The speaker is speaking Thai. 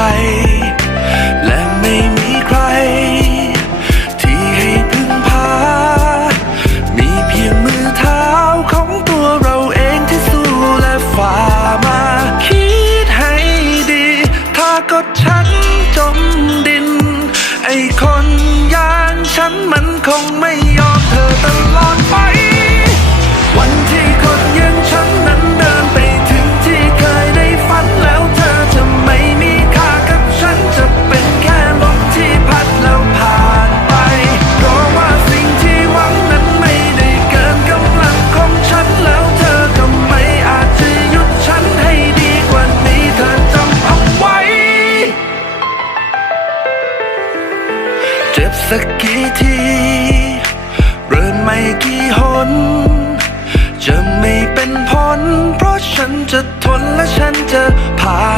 ไร และไม่มีใคร ที่ให้พึ่งพา มีเพียงมือเท้าของตัวเราเองที่สู้และฝ่ามา คิดให้ดี ถ้ากดฉันจมดิน ไอคนอย่างฉันมันคงไม่ยอมเธอตล จ็บสักกี่ทีเรื่มไม่กี่หน จะไม่เป็นผล เพราะฉันจะทนและฉันจะผ่าน